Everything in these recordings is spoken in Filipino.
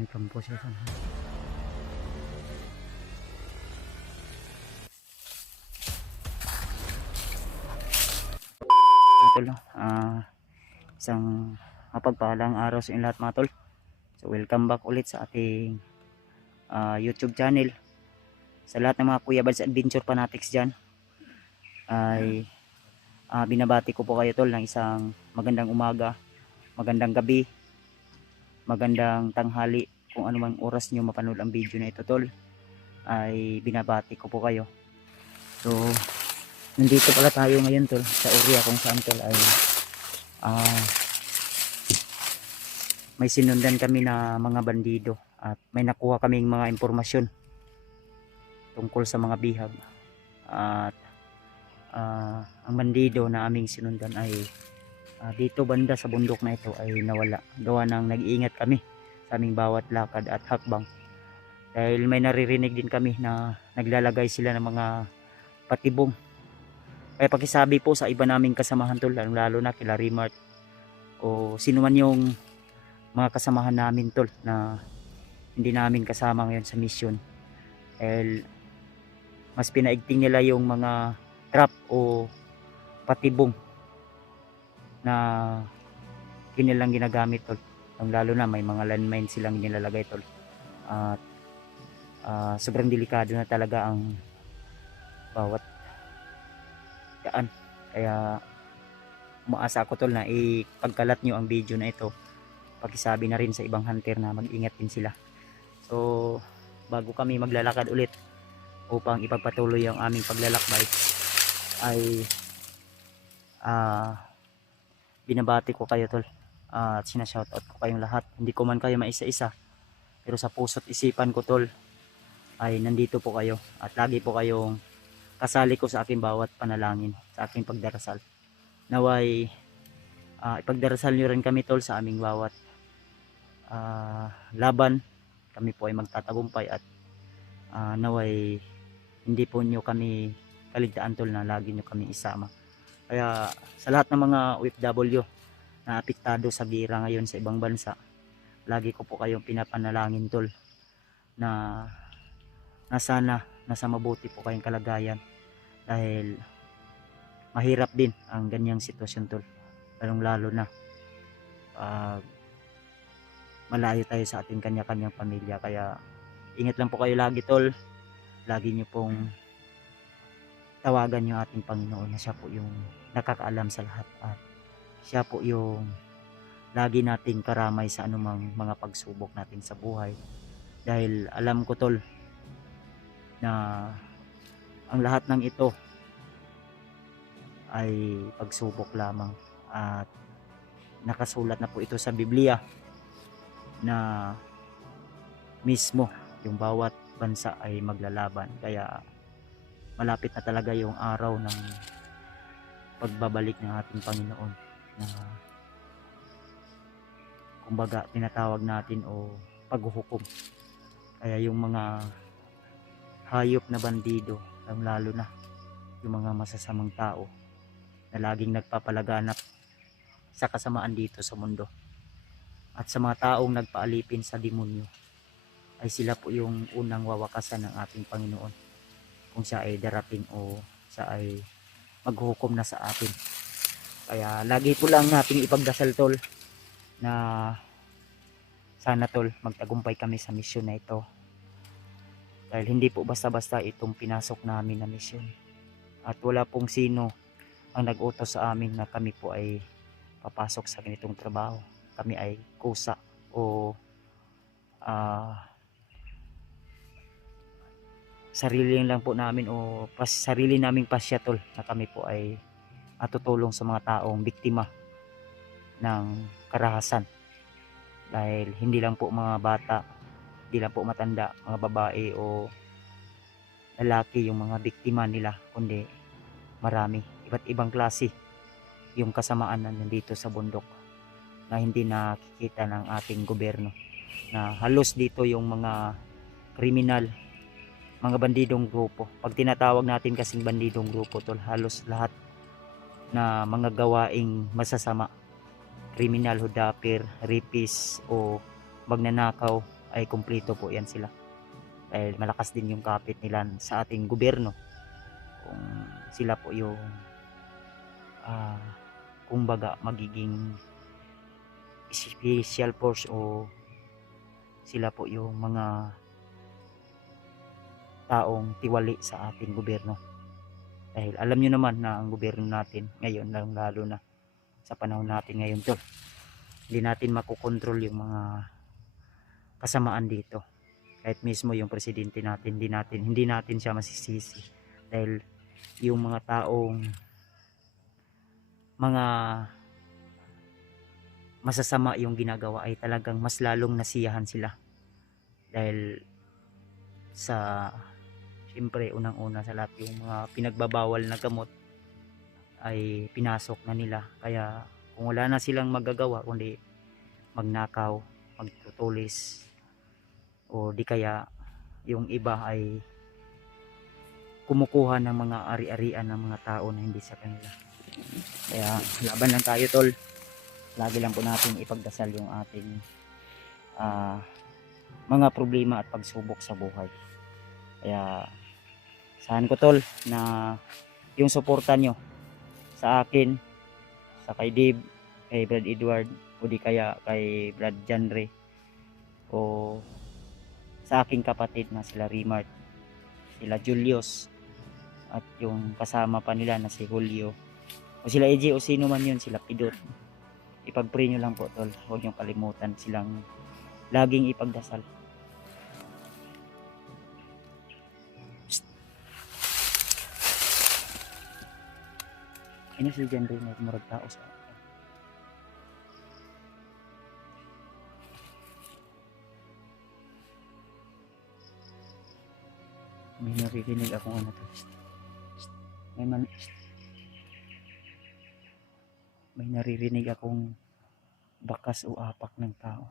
may kampo siya sa tol, no? Isang mapagpalang araw sa inyo lahat mga tol. So welcome back ulit sa ating YouTube channel. Sa lahat ng mga Kuya Bads Adventure Fanatics dyan ay binabati ko po kayo tol ng isang magandang umaga, magandang gabi, magandang tanghali, kung ano mang oras nyo mapanood ang video na ito tol, ay binabati ko po kayo. So nandito pala tayo ngayon tol sa area kung saan tol ay may sinundan kami na mga bandido at may nakuha kaming mga impormasyon tungkol sa mga bihag. At ang bandido na aming sinundan ay dito banda sa bundok na ito ay nawala, gawa ng nag-iingat kami sa aming bawat lakad at hakbang, dahil may naririnig din kami na naglalagay sila ng mga patibong. Kaya pakisabi po sa iba naming kasamahan tol, lalo na kila Rimart o sino man yung mga kasamahan namin tol na hindi namin kasama ngayon sa mission, dahil mas pinaigting nila yung mga trap o patibong na kinilang ginagamit tol, lalo na may mga landmine silang nilalagay tol. At sobrang delikado na talaga ang bawat daan, kaya umaasa ako tol na ipagkalat nyo ang video na ito, pakisabi na rin sa ibang hunter na mag-ingat din sila. So bago kami maglalakad ulit upang ipagpatuloy ang aming paglalakbay ay binabati ko kayo tol, at sinashoutout ko kayong lahat. Hindi ko man kayo maisa-isa, pero sa puso't isipan ko tol ay nandito po kayo at lagi po kayong kasali ko sa aking bawat panalangin, sa aking pagdarasal. Naway ipagdarasal nyo rin kami tol sa aming bawat laban. Kami po ay magtatagumpay at naway hindi po nyo kami kaligtaan tol, na lagi nyo kami isama. Kaya sa lahat ng mga OFW na apektado sa gira ngayon sa ibang bansa, lagi ko po kayong pinapanalangin tol na sana nasa mabuti po kayong kalagayan, dahil mahirap din ang ganyang sitwasyon tol, lalo na malayo tayo sa ating kanya-kanyang pamilya. Kaya ingat lang po kayo lagi tol, lagi nyo pong tawagan yung ating Panginoon na siya po yung nakakaalam sa lahat at siya po yung lagi nating karamay sa anumang mga pagsubok natin sa buhay. Dahil alam ko tol na ang lahat ng ito ay pagsubok lamang, at nakasulat na po ito sa Biblia na mismo yung bawat bansa ay maglalaban. Kaya malapit na talaga yung araw ng pagbabalik ng ating Panginoon, na kumbaga tinatawag natin o paghuhukom. Kaya yung mga hayop na bandido, lalo na yung mga masasamang tao na laging nagpapalaganap sa kasamaan dito sa mundo at sa mga taong nagpaalipin sa demonyo, ay sila po yung unang wawakasan ng ating Panginoon kung siya ay darating o siya ay maghuhukom na sa atin. Kaya lagi po lang nating ipagdasal tol na sana tol magtagumpay kami sa misyon na ito, dahil hindi po basta-basta itong pinasok namin na misyon, at wala pong sino ang nag-utos sa amin na kami po ay papasok sa ganitong trabaho. Kami ay kusa o sarili lang po namin o sarili naming pasya tol, na kami po ay tutulong sa mga taong biktima ng karahasan. Dahil hindi lang po mga bata, hindi lang po matanda, mga babae o lalaki yung mga biktima nila, kundi marami, iba't ibang klase yung kasamaan na nandito sa bundok na hindi nakikita ng ating gobyerno, na halos dito yung mga kriminal, mga bandidong grupo. Pag tinatawag natin kasing bandidong grupo tol, halos lahat na mga gawaing masasama, kriminal, hudapir, rapist o magnanakaw, ay kumpleto po yan sila. Dahil malakas din yung kapit nila sa ating gobyerno. Kung sila po yung kumbaga magiging special force o sila po yung mga taong tiwali sa ating gobyerno. Dahil alam nyo naman na ang gobyerno natin ngayon, lalo na sa panahon natin ngayon tol, hindi natin makokontrol yung mga kasamaan dito. Kahit mismo yung presidente natin, hindi natin siya masisisi. Dahil yung mga taong mga masasama yung ginagawa ay talagang mas lalong nasiyahan sila. Dahil sa siyempre unang-una sa lahat yung mga pinagbabawal na gamot ay pinasok na nila. Kaya kung wala na silang magagawa kundi magnakaw, magtutulis, o di kaya yung iba ay kumukuha ng mga ari-arian ng mga tao na hindi sa kanila. Kaya laban lang tayo tol. Lagi lang po natin ipagdasal yung ating mga problema at pagsubok sa buhay. Kaya saan ko tol na yung suporta nyo sa akin, sa kay Dave, kay Brad Edward, o di kaya kay Brad Janre, o sa aking kapatid na sila Rimart, sila Julius, at yung kasama pa nila na si Julio, o sila EJ, o sino man yun, sila Pidot. Ipag-pray nyo lang po tol, huwag nyo kalimutan silang laging ipagdasal. Ano si Janre na murag tao sa may naririnig akong ano to. May naririnig akong bakas o apak ng tao.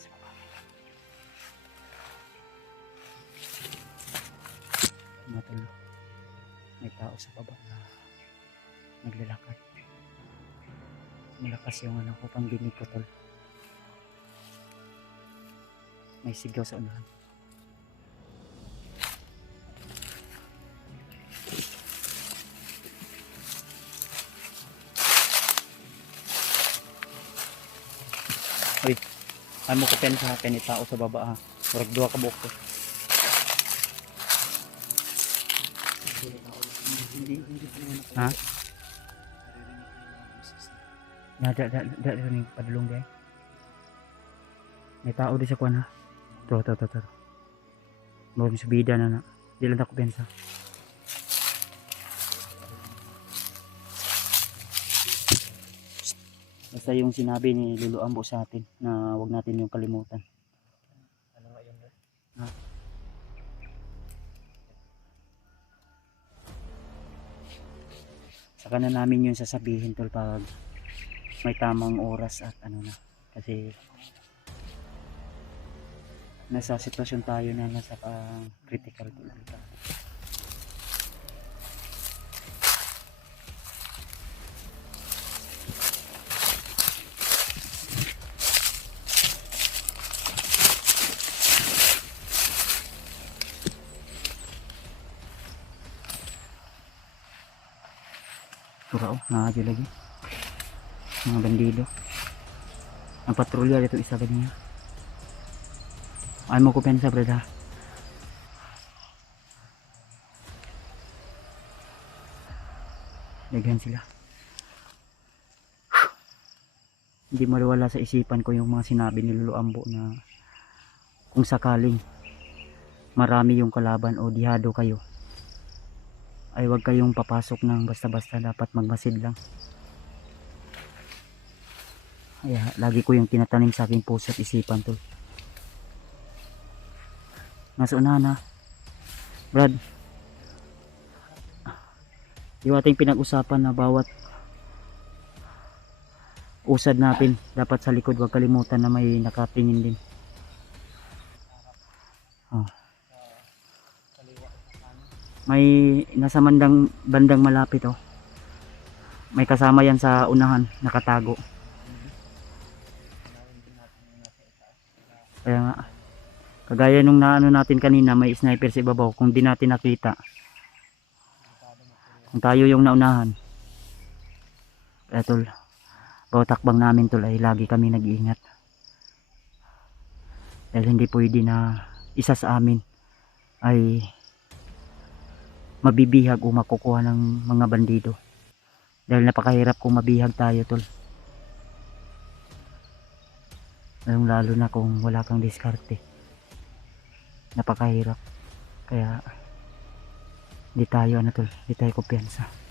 Nasa baba. Matalo. May tao sa baba na naglalakad. Malakas yung ano ko, pangdinig ko tol. May sigaw sa unahan. Uy, ano ko pen sa akin, tao sa baba ha. Murag duha ka buhok ko. Ha? Da ning padulong day. May tao di sa kuan ha. To. Mo subida na. Di lang ako pensa. Basta yung sinabi ni Lolo Ambo sa atin na wag natin yung kalimutan. Ano nga yun? Ha? Saka na namin yung sasabihin tol pag may tamang oras at ano na. Kasi nasa sitwasyon tayo na nasa critical talaga. Surao, nakadyo lagi. Mga bandido. Ang patrolya dito isa ganyan. Ay mo ko pensa brada. Daghan sila. Hindi mawala sa isipan ko yung mga sinabi ni Lolo Ambo na kung sakaling marami yung kalaban o dihado kayo, ay huwag kayong papasok ng basta-basta, dapat magmasid lang. Kaya lagi ko yung tinatanim sa aking puso at isipan, tol. Nasa unahan na, Brad, yung ating pinag-usapan na bawat usad natin dapat sa likod, huwag kalimutan na may nakatingin din. Oh. May nasa bandang malapit, oh. May kasama yan sa unahan, nakatago. Kaya nga, kagaya nung naano natin kanina, may sniper sa ibabaw. Kung di natin nakita, kung tayo yung naunahan, kaya tol, bawat takbang namin tol ay lagi kami nag-iingat. Dahil hindi pwede na isa sa amin ay mabibihag o makukuha ng mga bandido. Dahil napakahirap kung mabihag tayo, tol. Lalo na kung wala kang diskarte. Napakahirap. Kaya hindi tayo tol, hindi tayo kumpiyansa.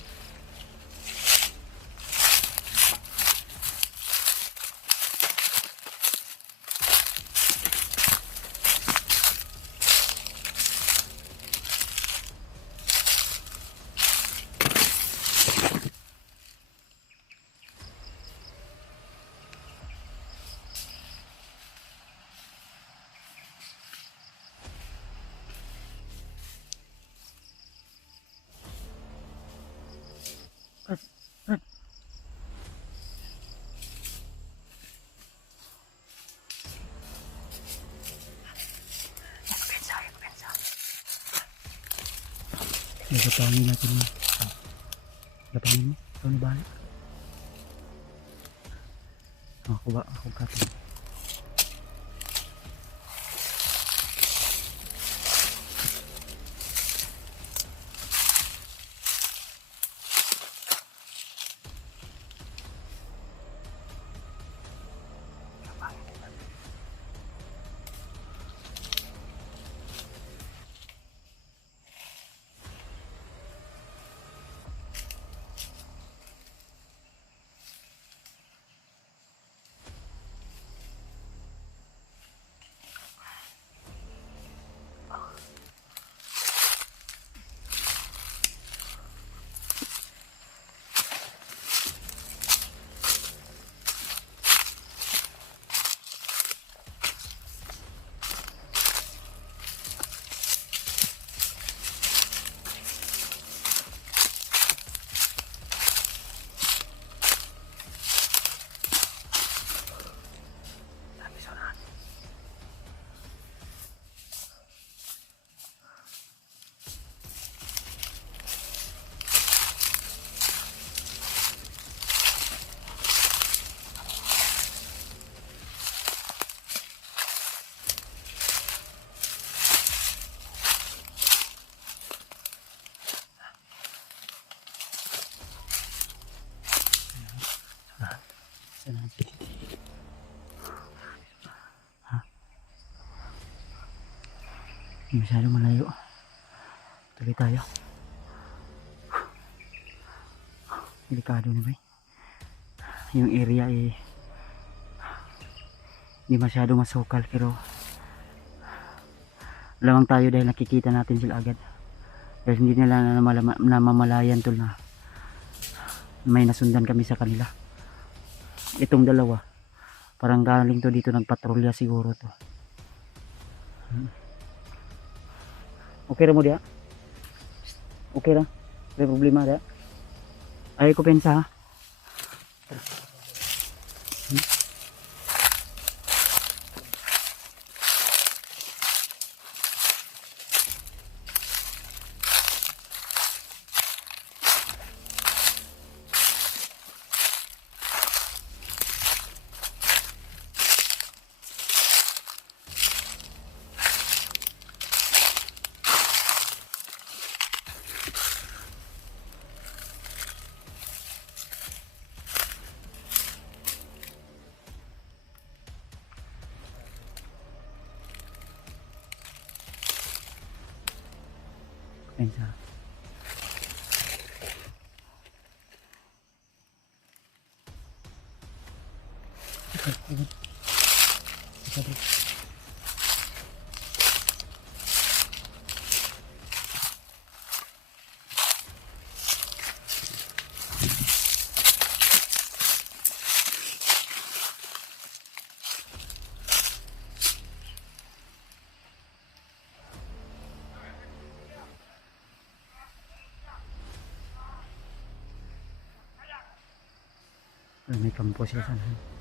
Lapangin natin mo. Lapangin mo. Ikaw na balik. Ako kato. Masyadong malayo. Tuloy tayo. Delikado na ba eh. Yung area eh hindi masyado masukal, pero lamang tayo dahil nakikita natin sila agad. Dahil hindi nila namamalayan tol na may nasundan kami sa kanila. Itong dalawa parang galing to dito, nagpatrolya siguro to. Okay ra mo dia? Okay ra? May problema dia? Ay ko pensa ha? Ayun sa. May kampo siya sana.